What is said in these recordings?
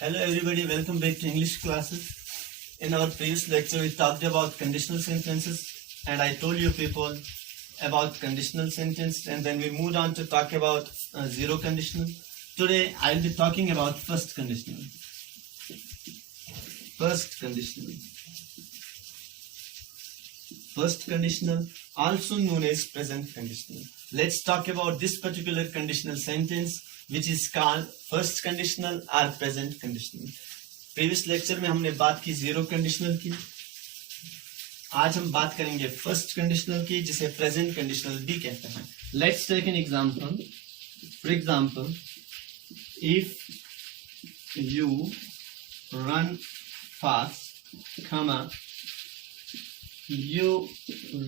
Hello everybody, welcome back to English classes. In our previous lecture we talked about conditional sentences and I told you people about conditional sentence, and then we moved on to talk about zero conditional. Today I'll be talking about first conditional. First conditional, also known as present conditional. Let's talk about this particular conditional sentence which is called first conditional or present conditional. Previous lecture में हमने बात की zero conditional की, आज हम बात करेंगे first conditional की, जिसे प्रेजेंट कंडीशनल भी कहते हैं. Let's take an example. For example, if you run fast, you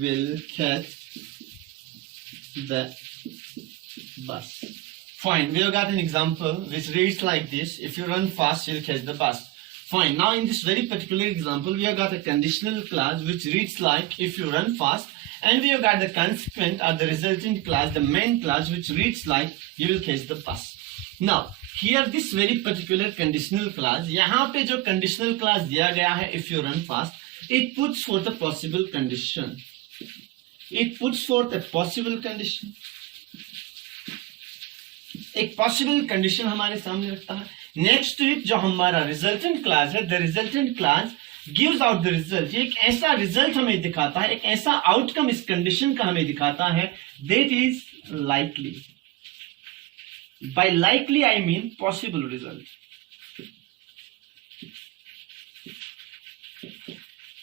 will catch the bus. Fine, we have got an example which reads like this: if you run fast, you'll catch the bus. Fine, now in this very particular example, we have got a conditional clause which reads like if you run fast, and we have got the consequent or the resultant clause, the main clause, which reads like you will catch the bus. Now, here this very particular conditional clause, यहाँ पे जो conditional clause दिया गया है if you run fast, it puts forth a possible condition. It puts forth a possible condition. एक possible condition हमारे सामने रखता है. नेक्स्ट टू इट जो हमारा रिजल्टेंट क्लास है, the resultant clause gives out the result. एक ऐसा रिजल्ट हमें दिखाता है, एक ऐसा आउटकम इस कंडीशन का हमें दिखाता है, that is likely. By likely I mean possible result.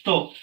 तो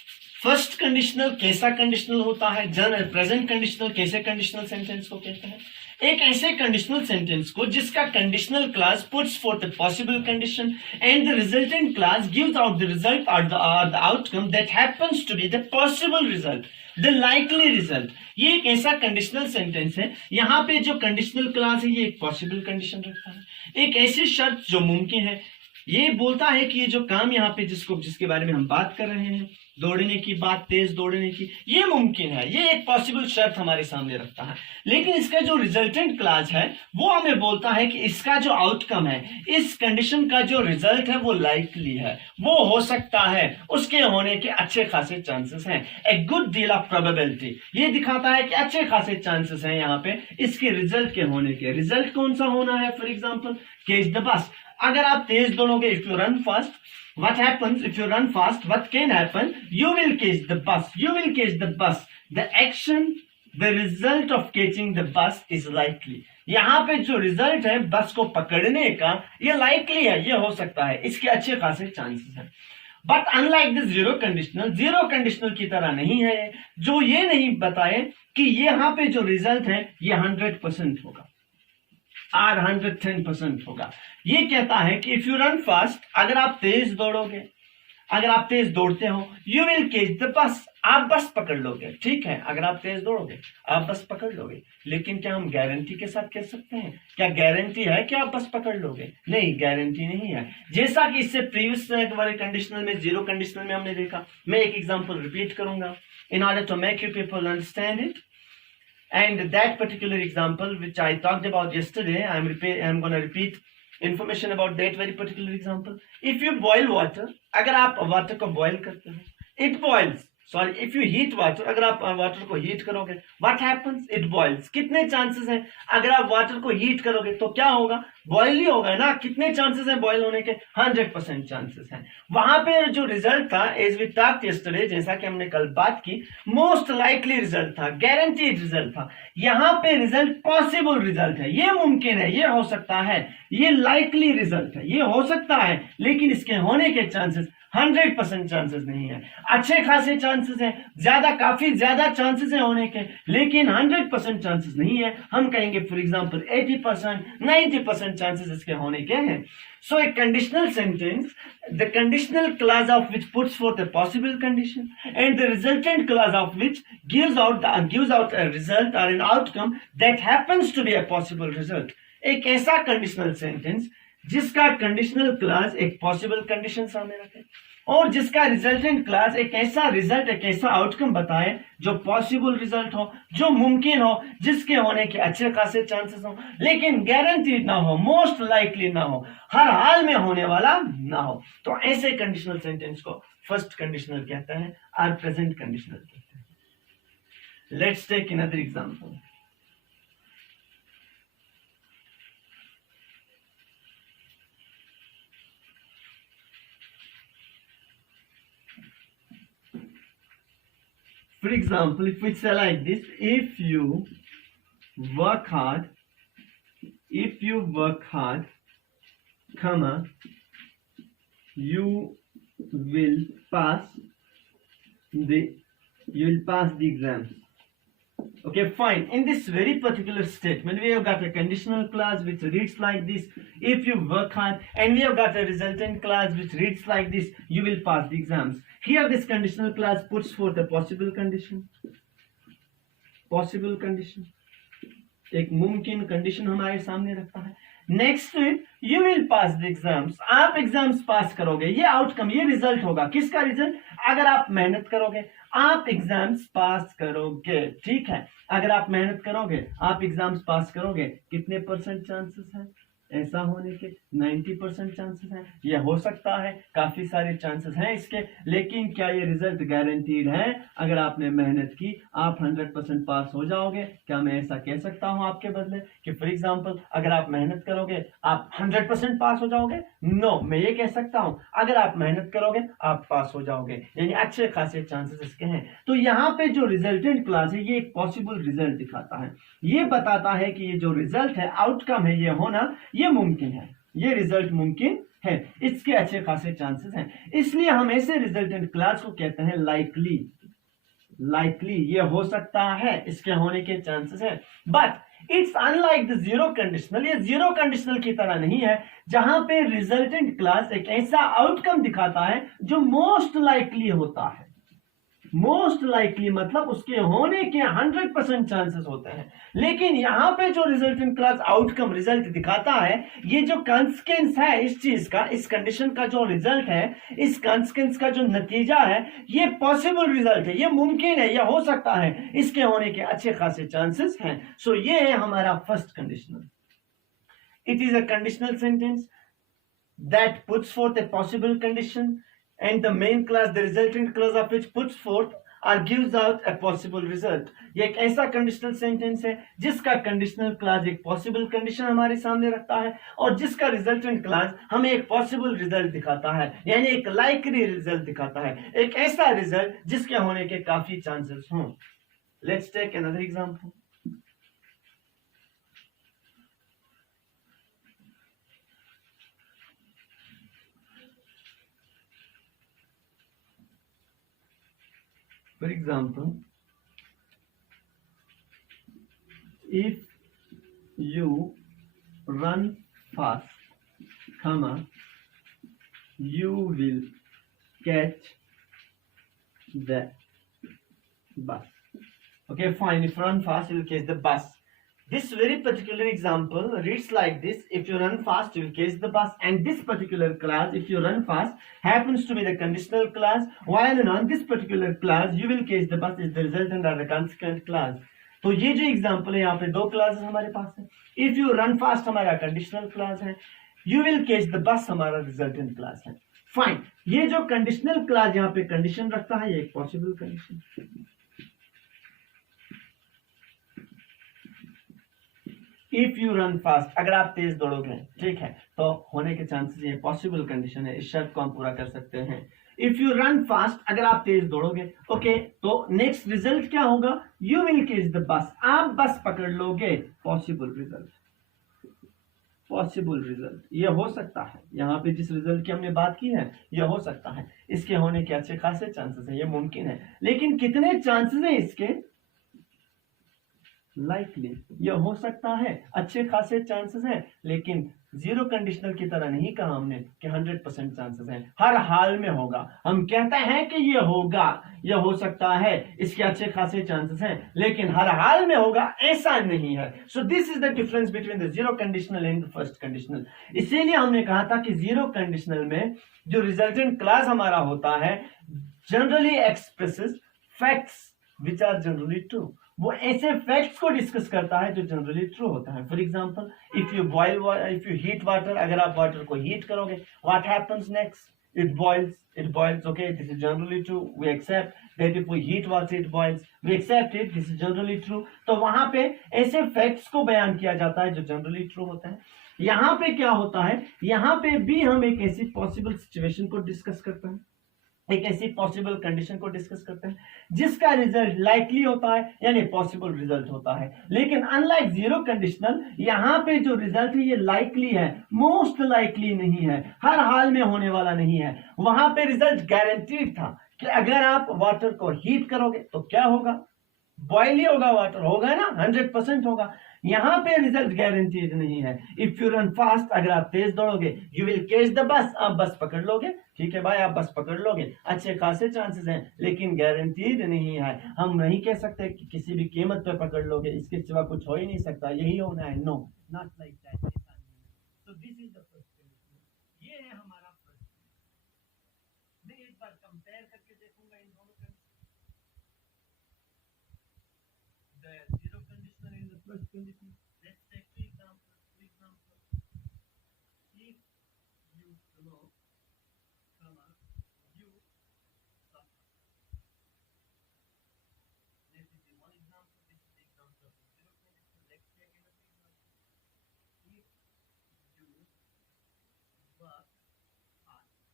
फर्स्ट कंडीशनल कैसा कंडीशनल होता है, जनरल प्रेजेंट कंडीशनल कैसे कंडीशनल सेंटेंस को कहते हैं? एक ऐसे कंडीशनल सेंटेंस को जिसका conditional clause puts for the possible condition and the resultant clause gives out the result और the outcome that happens to be the possible result, the likely result. ये एक ऐसा कंडीशनल सेंटेंस है, यहाँ पे जो कंडीशनल क्लास है ये एक पॉसिबल कंडीशन रखता है, एक ऐसी शर्त जो मुमकिन है. ये बोलता है कि ये जो काम यहाँ पे जिसके बारे में हम बात कर रहे हैं, दौड़ने की बात, तेज दौड़ने की, ये मुमकिन है, ये एक पॉसिबल शर्त हमारे सामने रखता है. लेकिन इसका जो रिजल्टेंट क्लास है वो हमें बोलता है कि इसका जो आउटकम है, इस कंडीशन का जो रिजल्ट है वो लाइकली है, वो हो सकता है, उसके होने के अच्छे खासे चांसेस हैं. A good deal of probability. ये दिखाता है कि अच्छे खासे चांसेस हैं यहाँ पे इसके रिजल्ट के होने के. रिजल्ट कौन सा होना है? For example, catch the bus. अगर आप तेज दौड़ोगे, if you run fast, what happens if you run fast? What can happen? You will catch the bus. You will catch the bus. The action, the result of catching the bus is likely. यहाँ पे जो result है बस को पकड़ने का, ये likely है, ये हो सकता है, इसके अच्छे खासे चांसेस हैं. But unlike the zero conditional की तरह नहीं है, जो ये नहीं बताए कि यहाँ पे जो रिजल्ट है ये 100% होगा और 110% होगा. ये कहता है कि इफ यू रन फास्ट, अगर आप तेज दौड़ोगे, अगर आप तेज दौड़ते हो, you will catch the bus, आप बस पकड़ लोगे. ठीक है, अगर आप तेज दौड़ोगे आप बस पकड़ लोगे. लेकिन क्या हम गारंटी के साथ कह सकते हैं? क्या गारंटी है कि आप बस पकड़ लोगे? नहीं, गारंटी नहीं है. जैसा कि इससे प्रीवियस वाले कंडीशनल में, जीरो कंडीशनल में हमने देखा. मैं एक एग्जाम्पल रिपीट करूंगा in order to make you people understand it. And that particular example which I talked about yesterday, I'm going to repeat information about that very particular example. If you boil water, अगर आप water को boil करते हो, it boils. Sorry, if you heat water, अगर आप water को heat करोगे, what happens? It boils. कितने chances हैं? अगर आप water को heat करोगे तो क्या होगा? बॉयल ही होगा ना. कितने चांसेस हैं बॉयल होने के? 100% चांसेस हैं. वहां पे जो रिजल्ट था, एज वी टॉक्ड यस्टरडे, जैसा कि हमने कल बात की, मोस्ट लाइकली रिजल्ट था, गारंटीड रिजल्ट था. यहाँ पे रिजल्ट पॉसिबल रिजल्ट है, ये मुमकिन है, ये हो सकता है. ये लाइकली रिजल्ट है, ये हो सकता है, लेकिन इसके होने के चांसेस 100% चांसेस नहीं है. अच्छे खासे चांसेस हैं, काफी ज्यादा चांसेस हैं होने के, लेकिन 100% चांसेस नहीं है. हम कहेंगे फॉर एग्जांपल 80%, 90% चांसेस इसके होने के हैं. So a conditional sentence, the conditional clause of which puts forth a possible condition and the resultant clause of which gives out a result or an outcome that happens to be a possible result. एक ऐसा conditional sentence जिसका conditional clause एक possible condition सामने रखे, और जिसका resultant clause एक ऐसा रिजल्ट, एक ऐसा आउटकम बताए जो पॉसिबल रिजल्ट हो, जो मुमकिन हो, जिसके होने के अच्छे खासे चांसेस हो, लेकिन गारंटीड ना हो, मोस्ट लाइकली ना हो, हर हाल में होने वाला ना हो। तो ऐसे कंडीशनल सेंटेंस को फर्स्ट कंडीशनल कहते हैं और प्रेजेंट कंडीशनल कहते हैं। Let's take another example. For example, if we say like this, if you work hard, comma, you will pass the exams. Okay, fine. In this very particular statement, we have got a conditional clause which reads like this: if you work hard, and we have got a resultant clause which reads like this: you will pass the exams. Here, this conditional clause puts forth a possible condition. Possible condition. एक मुमकिन condition हमारे सामने रखता है। Next you will pass the exams, आप exams पास करोगे, ये outcome, ये रिजल्ट होगा। किसका रिजल्ट? अगर आप मेहनत करोगे आप एग्जाम्स पास करोगे। ठीक है, अगर आप मेहनत करोगे आप एग्जाम्स पास करोगे। कितने परसेंट चांसेस हैं ऐसा होने के? 90% चांसेस हैं। ये हो सकता है, काफी सारे चांसेस हैं इसके, लेकिन क्या ये रिजल्ट गारंटीड है? अगर आपने मेहनत की आप 100% पास हो जाओगे। क्या मैं ऐसा कह सकता हूं आपके बदले कि फॉर एग्जांपल अगर आप मेहनत करोगे आप 100% पास हो जाओगे? नो, मैं ये कह सकता हूं अगर आप मेहनत करोगे आप पास हो जाओगे, यानी अच्छे खासे चांसेस इसके हैं। तो यहाँ पे जो रिजल्टेंट क्लास है ये एक पॉसिबल रिजल्ट दिखाता है, ये बताता है कि ये जो रिजल्ट है, आउटकम है, ये होना, ये मुमकिन है, ये रिजल्ट मुमकिन है, इसके अच्छे खासे चांसेस हैं। इसलिए हम ऐसे रिजल्टेंट क्लास को कहते हैं लाइकली। लाइकली ये हो सकता है, इसके होने के चांसेस है। But it's unlike the zero conditional, ये जीरो कंडीशनल की तरह नहीं है जहां पे रिजल्टेंट क्लास एक ऐसा आउटकम दिखाता है जो मोस्ट लाइकली होता है। मोस्ट लाइकली मतलब उसके होने के 100% चांसेस होते हैं। लेकिन यहां पे जो रिजल्टेंट क्लास आउटकम रिजल्ट दिखाता है, ये जो कॉन्सिक्वेंस है इस चीज का, इस कंडीशन का जो रिजल्ट है, इस कॉन्सिक्वेंस का जो नतीजा है, ये पॉसिबल रिजल्ट है, ये मुमकिन है, ये हो सकता है, इसके होने के अच्छे खासे चांसेस हैं। सो ये है हमारा first conditional. It is a conditional sentence that puts forth a possible condition, and the main clause, the resultant clause of which puts forth or gives out a possible result. ये एक ऐसा conditional sentence है जिसका conditional clause एक possible condition हमारे सामने रखता है और जिसका रिजल्टेंट क्लास हमें एक पॉसिबल रिजल्ट दिखाता है, यानी एक लाइकली रिजल्ट दिखाता है, एक ऐसा रिजल्ट जिसके होने के काफी चांसेस हों। Let's take another example. For example, if you run fast, comma, you will catch the bus. Okay, fine. If you run fast, you will catch the bus. This very particular example reads like this: if you run fast, you will catch the bus. And this particular clause, if you run fast, happens to be the conditional clause, while on this particular clause, you will catch the bus is the resultant or the consequent clause. तो ये जो example है, यहाँ पे दो classes हमारे पास है। If you run fast हमारा कंडीशनल क्लास है, यू विल कैच द बस हमारा रिजल्टेंट क्लास है। फाइन, ये जो कंडीशनल क्लास यहाँ पे कंडीशन रखता है, ये एक possible condition. If you run fast, अगर आप तेज दौड़ोगे, ठीक है, तो होने के चांसेस, ये पॉसिबल कंडीशन है, इस शर्त को हम पूरा कर सकते हैं। इफ यू रन फास्ट, अगर आप तेज दौड़ोगे, ओके, तो नेक्स्ट रिजल्ट क्या होगा? You will catch the bus, आप बस पकड़ लोगे, पॉसिबल रिजल्ट। पॉसिबल रिजल्ट ये हो सकता है, यहाँ पे जिस रिजल्ट की हमने बात की है ये हो सकता है, इसके होने के अच्छे खासे चांसेस है, ये मुमकिन है। लेकिन कितने चांसेस हैं इसके? लाइकली, ये हो सकता है, अच्छे खासे चांसेस हैं, लेकिन जीरो कंडीशनल की तरह नहीं कहा हमने कि 100% चांसेस हैं, हर हाल में होगा। हम कहते हैं कि ये होगा, ये हो सकता है, इसके अच्छे खासे चांसेस हैं, लेकिन हर हाल में होगा ऐसा नहीं है। सो this is the difference between the zero conditional and first conditional. इसीलिए हमने कहा था कि जीरो कंडीशनल में जो रिजल्टेंट क्लास हमारा होता है generally expresses facts which are generally true. वो ऐसे फैक्ट्स को डिस्कस करता है जो जनरली ट्रू होता है। For example, if you heat water, अगर आप वाटर को हीट करोगे, what happens next? it boils. Okay, this is generally true, we accept that if we heat water it boils, we accept it, this is generally true। तो वहां पे ऐसे facts को बयान किया जाता है जो जनरली ट्रू होता है। यहां पे क्या होता है, यहां पे भी हम एक ऐसी पॉसिबल सिचुएशन को डिस्कस करते हैं, एक ऐसी पॉसिबल कंडीशन को डिस्कस करते हैं जिसका रिजल्ट लाइकली होता है, यानी पॉसिबल रिजल्ट होता है। लेकिन अनलाइक जीरो कंडीशनल, यहां पे जो रिजल्ट है ये लाइकली है, मोस्ट लाइकली नहीं है, हर हाल में होने वाला नहीं है। वहां पे रिजल्ट गारंटीड था कि अगर आप वाटर को हीट करोगे तो क्या होगा, बॉयल ही होगा, वाटर होगा ना, 100% होगा। यहां पे रिजल्ट गारंटीड नहीं है। इफ यू रन फास्ट, अगर आप तेज दौड़ोगे, you will catch the bus, आप बस पकड़ लोगे, ठीक है भाई, आप बस पकड़ लोगे, अच्छे खासे चांसेस हैं, लेकिन गारंटीड नहीं है। हम नहीं कह सकते कि किसी भी कीमत पे पकड़ लोगे, इसके सिवा कुछ हो ही नहीं सकता, यही होना है। No, not like that. So this is the first condition, ये है हमारा फर्स्ट। मैं एक बार कंपेयर करके देखूंगा इन दोनों का, the zero conditional in the first condition. Let's take two examples. For example, if you smoke, you suffer. This is the one example. This is the example of the zero conditional. Let's take another example. If you work hard, you will pass the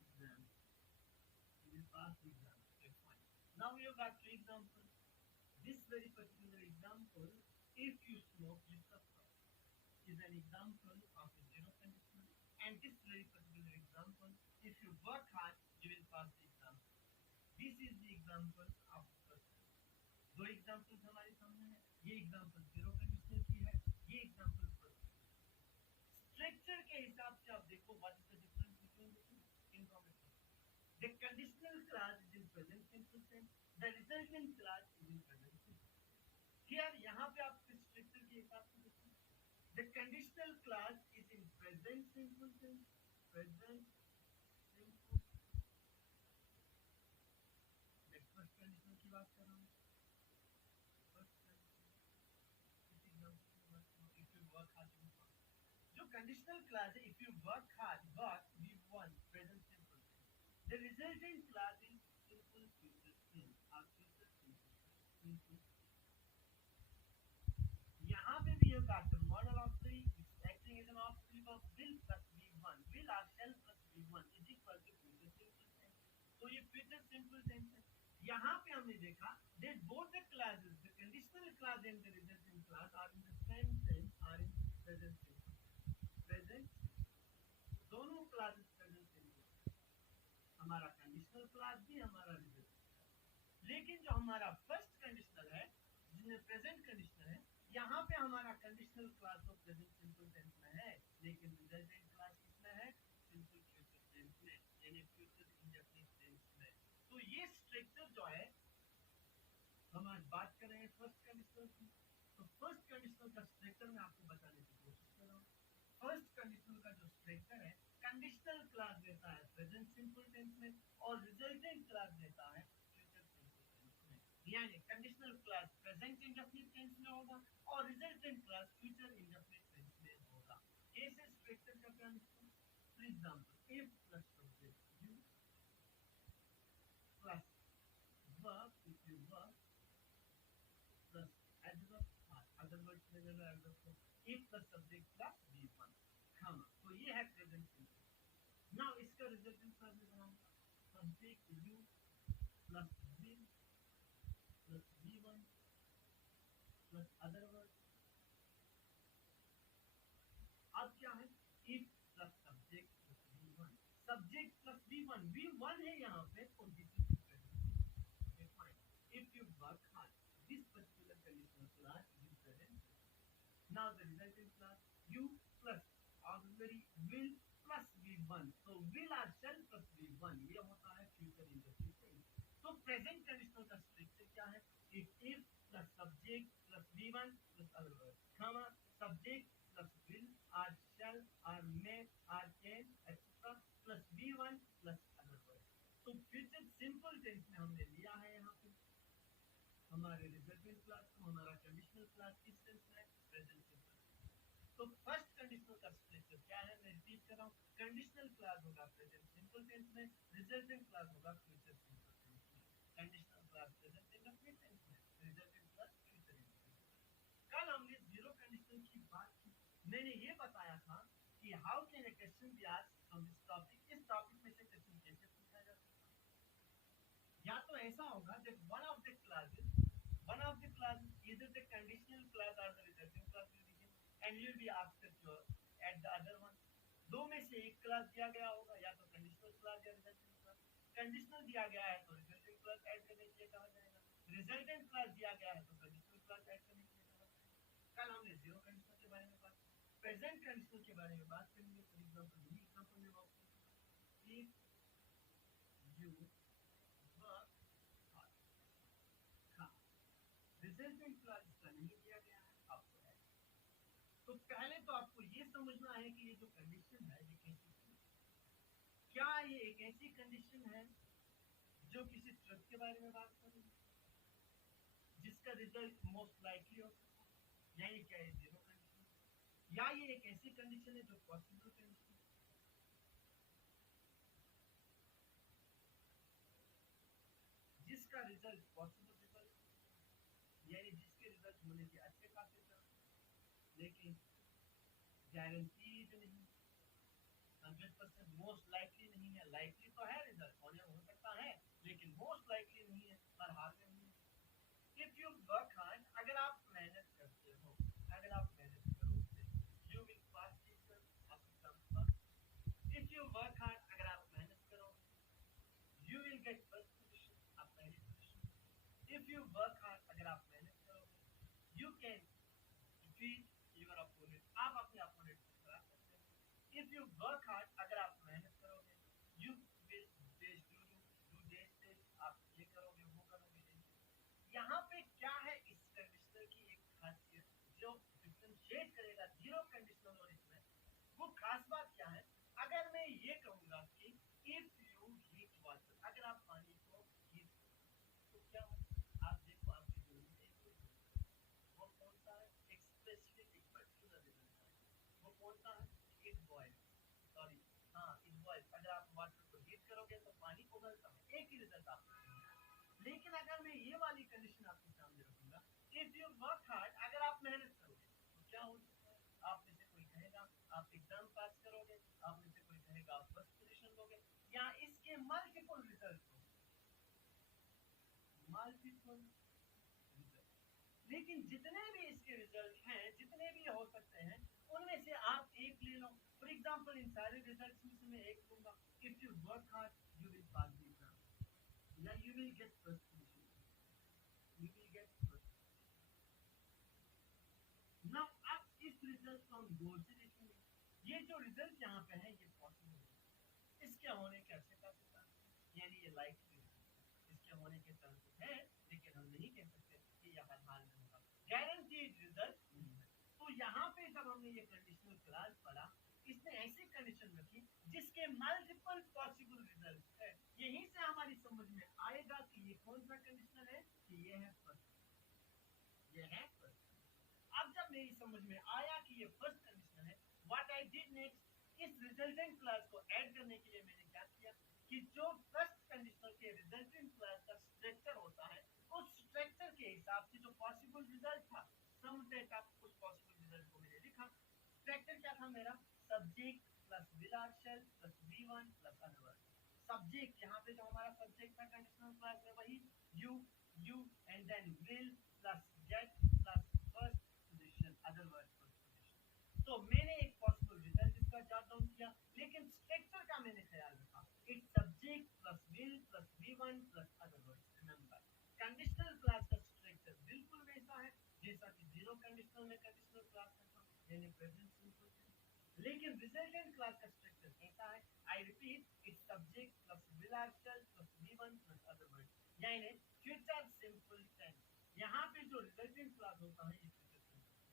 exam. You will pass the exam. Okay, fine. Now we have got two examples. This very particular example, if you smoke, you suffer, is an example of a zero conditional. And this very particular example, if you work hard, you will pass the exam. This is the example of first। दो examples हमारे सामने है, ये example zero conditional की है, ये example first. Structure के हिसाब से आप देखो, what is the difference between the two in combination. The conditional class is in present simple tense, the resultant class is in present simple. Here यहां पे आप स्ट्रक्चर के हिसाब से देखो, the conditional class is in present simple tense, present simple. Next first conditional की बात कर रहा हूं, जो कंडीशनल क्लास है, if you work hard, work V one present simple, the resultant class is simple future tense और future simple. यहां पे भी ये got the model of three, it's acting as an offspring of will plus v1, will or shall plus v1 is equal to future simple tense। तो ये future simple tense है। यहां पे हमने देखा that both the classes, the conditional class and the resultant class are in the same tense, are in present simple। Present दोनों classes present simple, हमारा conditional class भी, हमारा रिजल्ट। लेकिन जो हमारा फर्स्ट कंडीशनल है, जिसमें प्रेजेंट कंडीशनल है, यहाँ पे हमारा कंडीशनल क्लास तो प्रेजेंट सिंपल टेंस में है, लेकिन रिजल्टेंट क्लास किसमें है, सिंपल फ्यूचर टेंस में, यानी फ्यूचर इंडेफिनिट टेंस में। तो ये स्ट्रक्चर जो है, हम आज बात कर रहे हैं फर्स्ट कंडीशनल की। तो फर्स्ट कंडीशनल का स्ट्रक्चर मैं आपको बताने की कोशिश कर रहा हूँ। फर्स्ट कंडीशनल का जो स्ट्रक्चर है, कंडीशनल क्लास देता है प्रेजेंट सिंपल टेंस में और रिजल्टेंट क्लास देता है फ्यूचर सिंपल टेंस में। यानी conditional clause present indefinite tense में होगा और resultant clause future indefinite tense में होगा। ऐसे स्ट्रक्चर का क्या मतलब? For example, if plus subject you plus verb, if you verb plus adverb, other words में ले लो adverb, if plus subject plus v1, comma, तो ये है प्रेजेंट सिंपल। नाउ इसका रिजल्टेंट क्लास में बनाऊंगा, subject you plus will plus v1 plus other word, क्या है, if plus subject plus V1, subject plus V1 है यहाँ पे, और this is present fine. If you work hard, this particular conditional class is present. Now the resultant class you plus auxiliary will plus V1. So will or shall plus V1 ये होता है future indefinite tense. तो present conditional का structure क्या है? If plus subject plus V1 plus other word, comma subject plus will or shall or may or can etc. plus V1 plus other word. तो future simple tense में हमने लिया है यहाँ पे हमारे रिजल्टेंट क्लास को, हमारा कंडीशनल क्लास किस टेंस में है, प्रेजेंट सिंपल. तो फर्स्ट कंडीशनल का स्ट्रक्चर क्या है, मैं रिपीट कर रहा हूं. कंडीशनल क्लास होगा प्रेजेंट सिंपल टेंस में, रिजल्टेंट क्लास होगा फ्यूचर सिंपल टेंस में. Conditional clause present indefinite tense में, रिजल्टेंट क्लास फ्यूचर इंडेफिनिट. कल हमने जीरो कंडीशनल की बात की. मैंने ये बताया था कि how can a question be asked from this topic. इस टॉपिक में से क्वेश्चन कैसे पूछा जा सकता है. या तो ऐसा होगा that one of the classes either the conditional class or the resulting class will begin and you will be asked at the other one. दो में से एक क्लास दिया गया होगा, या तो कंडीशनल क्लास या रिजल्टेंट क्लास. कंडीशनल दिया गया है तो रिजल्टेंट क्लास ऐड करने के लिए कहा जाएगा, रिजल्टेंट क्लास दिया गया है तो कंडीशनल क्लास ऐड करने के लिए कहा जाएगा. कल हमने जीरो कंडीशनल के बारे में बात की. प्रेजेंट कंडीशनल के बारे में बात करेंगे. फॉर एग्जांपल ये एग्जांपल में बात करेंगे, if you work resultant class इसका नहीं दिया गया है, आपको है. तो पहले तो आपको ये समझना है कि ये जो कंडीशन है ये कैसी कंडीशन, क्या ये एक ऐसी कंडीशन है जो किसी ट्रक के बारे में बात कर रही है जिसका रिजल्ट मोस्ट लाइकली हो सकता है, या ये क्या है जीरो कंडीशन, या ये एक ऐसी कंडीशन है जो पॉसिबल कंडीशन है जिसका रिजल्ट पॉसिबल रिजल्ट, यानी जिसके रिजल्ट होने के अच्छे खासे चांस लेकिन गारंटीड नहीं, 100% मोस्ट लाइकली नहीं है. लाइकली तो है, रिजल्ट होने हो सकता है लेकिन मोस्ट लाइकली नहीं है, हर हाल में नहीं है. इफ यू वर्क हार्ड, अगर आप मेहनत करते हो, अगर आप मेहनत करोगे, you will pass the exam, आप exam pass. If you work hard, अगर आप मेहनत करोगे, you will get first position, आप पहली position. If you work hard, अगर आप मेहनत करोगे, you can defeat your opponent, आप अपने opponent को हरा सकते हैं. If you work hard, अगर आप मेहनत करोगे, you will do this, आप ये करोगे वो करोगे. यहाँ पे क्या है इस कंडीशनल की एक खासियत जो डिफरेंशिएट करेगा जीरो कंडीशनल और इसमें, वो खास बात क्या है. अगर मैं ये कहूँगा कि if you heat water, अगर आप पानी को हीट तो क्या हो, आप देखो आपके जीवन में एक वो कौन सा है, एक स्पेसिफिक एक पर्टिकुलर रिजल्ट है, वो कौन सा है, इट बॉयल, सॉरी हाँ इट बॉयल. अगर आप वाटर को हीट करोगे तो पानी उबलता है, एक ही रिजल्ट आपको. लेकिन अगर मैं ये वाली कंडीशन आपके सामने रखूंगा, इफ यू वर्क हार्ड, अगर आप मेहनत करोगे तो क्या हो सकता है, आप में से कोई कहेगा आप एग्जाम पास करोगे, आप में से कोई कहेगा आप फर्स्ट पोजीशन लोगे, या इसके मल्टीपल रिजल्ट हो, मल्टीपल. लेकिन जितने भी इसके रिजल्ट हैं, जितने भी हो सकते हैं, उनमें से आप एक ले लो. फॉर एग्जांपल इन सारे रिजल्ट्स में से मैं एक लूंगा. If you work hard, you will pass the exam, या you will get first position, you will get first. Now अब इस रिजल्ट को हम गौर से देखेंगे. ये जो रिजल्ट यहाँ पे है ये पॉसिबल है, इसके होने के अच्छे खासे चांसेस हैं, यानी ये लाइकली है, इसके होने के चांसेस हैं, लेकिन हम नहीं कह सकते कि यह हर हाल में होगा, गारंटीड रिजल्ट नहीं है. तो यहाँ पे जब हमने ये कंडीशनल क्लास पढ़ा, इसने ऐसी कंडीशन रखी जिसके मल्टीपल पॉसिबल रिजल्ट है. यहीं से हमारी समझ में आएगा कि ये कौन सा कंडीशनल है, कि ये है फर्स्ट, ये है फर्स्ट. अब जब मेरी समझ में आया कि ये फर्स्ट कंडीशनल है, व्हाट आई डिड नेक्स्ट, इस रिजल्टेंट क्लास को ऐड करने के लिए मैंने क्या किया कि जो फर्स्ट कंडीशनल के रिजल्टेंट क्लास का स्ट्रक्चर होता है, उस स्ट्रक्चर के हिसाब से जो पॉसिबल रिजल्ट था, सम सेट ऑफ उस पॉसिबल रिजल्ट को मैंने लिखा. स्ट्रक्चर क्या था मेरा, सब्जेक्ट प्लस विल और शैल plus V1 plus other word. Subject यहाँ पे जो हमारा सब्जेक्ट था कंडीशनल क्लास में वही you and then will plus get plus first position, other word first position. तो मैंने एक पॉसिबल डाउन किया, लेकिन स्ट्रक्चर का मैंने ख्याल रखा, it subject plus will plus V1 plus other words. Remember, conditional class का स्ट्रक्चर बिल्कुल वैसा है जैसा कि जीरो कंडीशनल में कंडीशनल क्लास का था, यानी प्रेजेंट सिंपल टेंस। लेकिन रिजल्टेंट क्लास का स्ट्रक्चर कैसा है? I repeat, it subject plus will article plus V1 plus other words, यानी फ्यूचर सिंपल टेंस। यहाँ पे जो रिजल्टेंट क्लास होता है ये फ्यूचर सिंपल,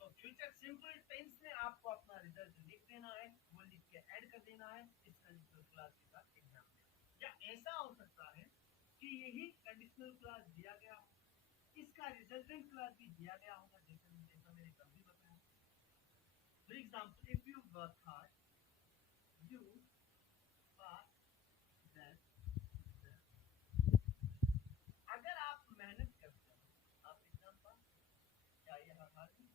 तो फ्यूचर सिंपल टेंस में आपको अपना रिजल्ट लिख देना है, वो लिख के ऐड कर देना है इस कंडीशनल क्लास के साथ एग्जाम में। या ऐसा हो सकता है कि यही कंडीशनल क्लास दिया गया हो, इसका रिजल्टेंट क्लास भी दिया गया होगा, जैसा मैंने कभी बताया। For example, if you work hard you pass that, अगर आप मेहनत करते हो आप एग्जाम पास, क्या ये हर हाल में,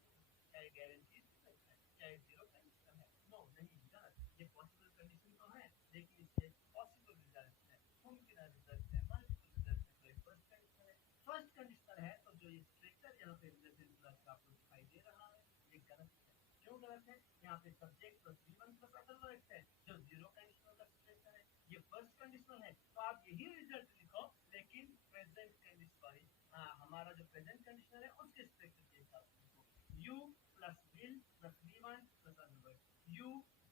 क्या ये गारंटी है, क्या ये जीरो कंडीशन है? नो, नहीं, गलत। ये पॉसिबल कंडीशन तो है, लेकिन इससे पॉसिबल रिजल्ट है, मुमकिन रिजल्ट है, मल्टीपल रिजल्ट है, तो ये फर्स्ट कंडीशन है। फर्स्ट कंडीशन है तो जो ये स्ट्रक्चर यहाँ पे रिजल्टेंट क्लास का आपको दिखाई दे रहा है ये गलत है। क्यों गलत है? यहाँ पे subject plus V1 plus other words है जो जीरो कंडीशनल का स्ट्रक्चर है, ये फर्स्ट कंडीशनल है, तो आप यही रिजल्ट लिखो, लेकिन प्रेजेंट कंडीशन, सॉरी हमारा जो प्रेजेंट कंडीशनल है उसके स्ट्रक्चर के हिसाब से लिखो, you plus will plus V1 plus other words, you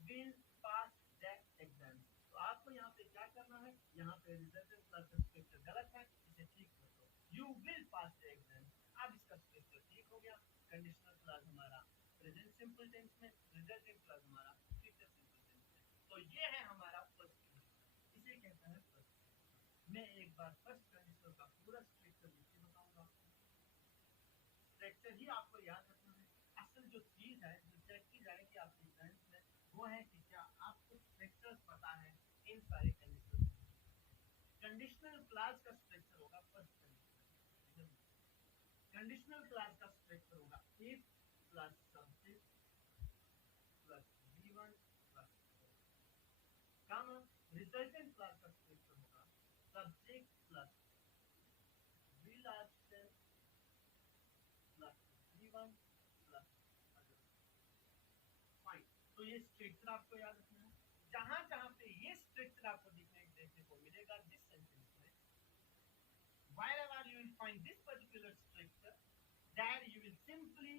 will pass that exam. तो आपको यहाँ पे क्या करना है, यहाँ पे रिजल्टेंट क्लास का स्ट्रक्चर गलत है, इसे ठीक कर दो, you will pass the exam. अब इसका स्ट्रक्चर ठीक हो गया, कंडीशनल क्लास हमारा प्रेजेंट सिंपल टेंस में, रिजल्टेंट क्लास हमारा फ्यूचर सिंपल टेंस में। तो ये है हमारा फर्स्ट कंडीशन, इसे कहता है फर्स्ट। मैं एक बार फर्स्ट कंडीशन का पूरा स्ट्रक्चर लिख के बताऊंगा आपको। स्ट्रक्चर ही आपको याद रखना है। असल जो चीज है जो चेक की जाएगी आपके एग्जाम्स में, वो है कि क्या आपको स्ट्रक्चर्स पता है इन सारे कंडीशन। कंडीशनल क्लास का स्ट्रक्चर होगा फर्स्ट कंडीशन, कंडीशनल क्लास का स्ट्रक्चर होगा if plus subject plus V1 plus, comma resultant clause का स्ट्रक्चर होगा subject plus will article plus V1 plus other. Fine, तो ये स्ट्रक्चर आपको याद रखना है। जहां जहां पे ये स्ट्रक्चर आपको देखने को मिलेगा दिस सेंटेंस में, wherever you will find this particular structure, there you will simply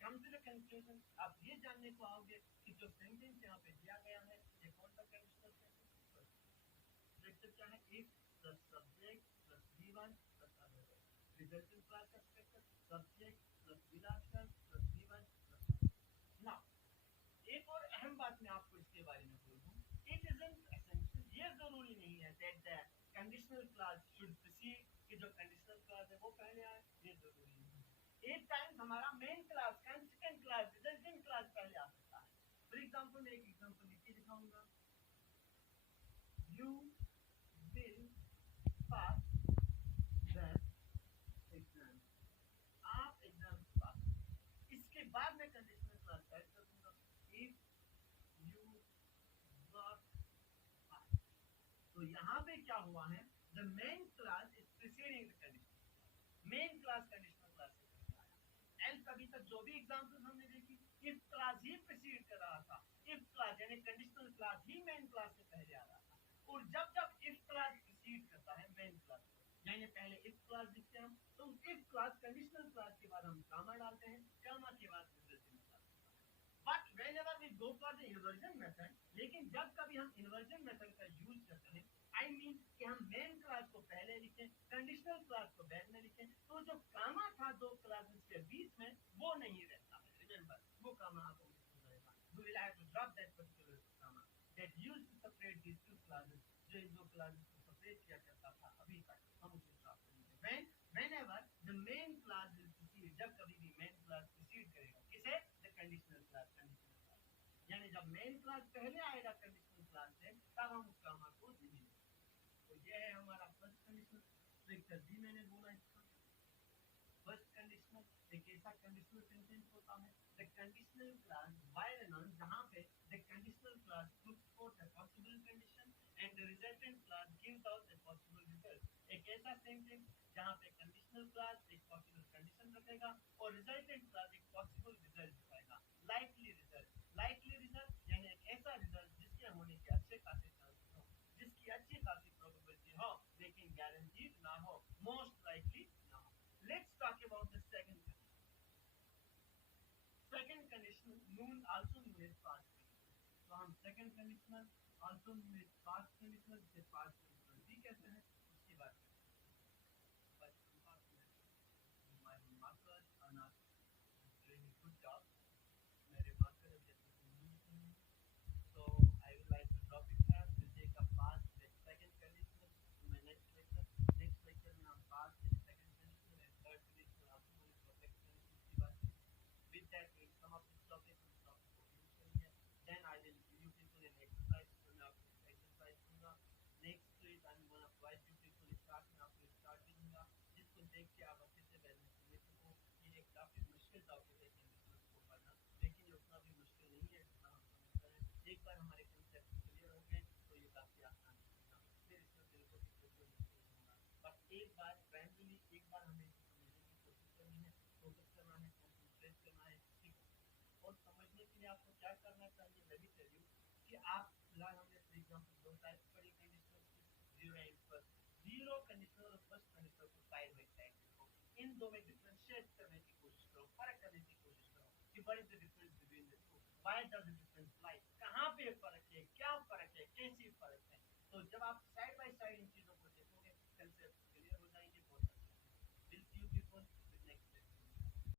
come to the conclusion, आप ये जानने को आओगे कि जो सेंटेंस यहाँ पे दिया गया है ये कौन सा कंडीशनल सेंटेंस। स्ट्रक्चर क्या है? If plus subject plus V1 plus other words, resultant clause का structure subject plus will article plus V1 plus other. Now एक और अहम बात मैं आपको इसके बारे में बोल दूं, इट इजंट एसेंशियल, ये जरूरी नहीं है that the conditional class should preceded, कि जो कंडीशनल क्लास है वो पहले आए, ये जरूरी नहीं है। एक टाइम हमारा main class constituent class resultant class पहले आ सकता है। फॉर एग्जांपल मैं एक एग्जांपल लिख के दिखाऊंगा, you will pass that exam, आप एग्जाम पास। इसके बाद मैं कंडीशनल क्लास ऐड कर दूंगा, इफ यू वर्क हार्ड। तो यहाँ पे क्या हुआ है, the main class is preceding the conditional, main class conditional class से पहले आया। एल्स अभी तक जो भी एग्जांपल्स हमने देखी, इफ क्लास ही प्रीसीड कर रहा था, इफ क्लास यानी कंडीशनल क्लास ही मेन क्लास से पहले आ रहा था। और जब जब इफ क्लास प्रीसीड करता है मेन क्लास को, यानी पहले इफ क्लास लिखते हैं हम, तो इफ क्लास कंडीशनल क्लास के बाद हम कामा डालते हैं, कामा के बाद resultant class. But whenever we go for the inversion method, लेकिन जब कभी हम इन्वर्जन मेथड का यूज करते हैं, आई मीन कि हम मेन क्लास को पहले लिखें कंडीशनल क्लास को बाद में लिखें, तो जो कामा था दो क्लासेस के बीच में वो नहीं रहता है। रिमेंबर, वो कामा आपको मिस हो जाएगा, we will have to drop that particular comma that used to separate these two clauses, जो इन दो क्लासेस को सेपरेट किया करता था अभी तक, हम उसे ड्रॉप करेंगे। whenever the main class will proceed, जब कभी भी मेन क्लास प्रोसीड करेगा किसे, the conditional class, conditional class, यानी जब मेन क्लास पहले आएगा कंडीशनल क्लास से, तब हम उस कामा को नहीं लेंगे। तो ये है हमारा फर्स्ट कंडीशनल स्ट्रक्चर भी मैंने बोला इसका। फर्स्ट कंडीशनल एक ऐसा कंडीशनल सेंटेंस होता है, the conditional clause while and on, जहां पे the conditional clause puts forth a possible condition and the resultant clause gives out the possible result. एक ऐसा सेंटेंस जहां पे कंडीशनल क्लास एक पॉसिबल कंडीशन रखेगा और रिजल्टेंट क्लास एक पॉसिबल रिजल्ट दिखाएगा, लाइकली रिजल्ट। लाइकली ना हो, मोस्ट लाइकली ना हो. Let's talk about the second condition. Second condition noon also known as past condition. तो हम second conditional also known as past conditional जिसे पास्ट कंडीशनल भी कहते हैं उसकी बात करते हैं. But unfortunately, my markers are not doing a good job. मेरे marker अभी अच्छे से नहीं लिखे हैं. So I would like to drop it here. We'll take a past with second conditional in my next lecture. Next lecture में हम past with second conditional and third conditional also known as perfect conditional की बात करेंगे. With that, we'll sum up this topic. हम इस topic को finish करेंगे. Then I will give you people an exercise. तो मैं आपको exercise दूंगा. Next to it, I'm gonna provide you people start में आपको start भी दूंगा जिसको देख के आप अच्छे से बैलेंस समझ सको. ये एक काफी मुश्किल टॉपिक है कंडीशनल को पढ़ना, लेकिन ये उतना भी मुश्किल नहीं है जितना हम समझते हैं. एक बार हमारे कंसेप्ट क्लियर हो गए तो ये काफी आसान होगा. फिर इसमें बिल्कुल भी कोई मुश्किल नहीं होगा. बस एक बार प्राइमरीली एक बार हमें इसे समझने की कोशिश करनी है, फोकस करना है, कंसंट्रेट करना है, ठीक है. और समझने के लिए आपको क्या करना चाहिए, मैं भी कह दूं कि आप फिलहाल हमने फॉर एग्जांपल दो टाइप्स पढ़ी कंडीशनल की, zero and first. Zero conditional और फर्स्ट कंडीशनल को साइड बाय साइड देखो. इन दो में डिफरेंशिएट करने की कोशिश करो, फर्क करने की कोशिश करो कि what is the difference between the two, why does the difference lie, कहां पे फर्क है, क्या फर्क है, कैसी फर्क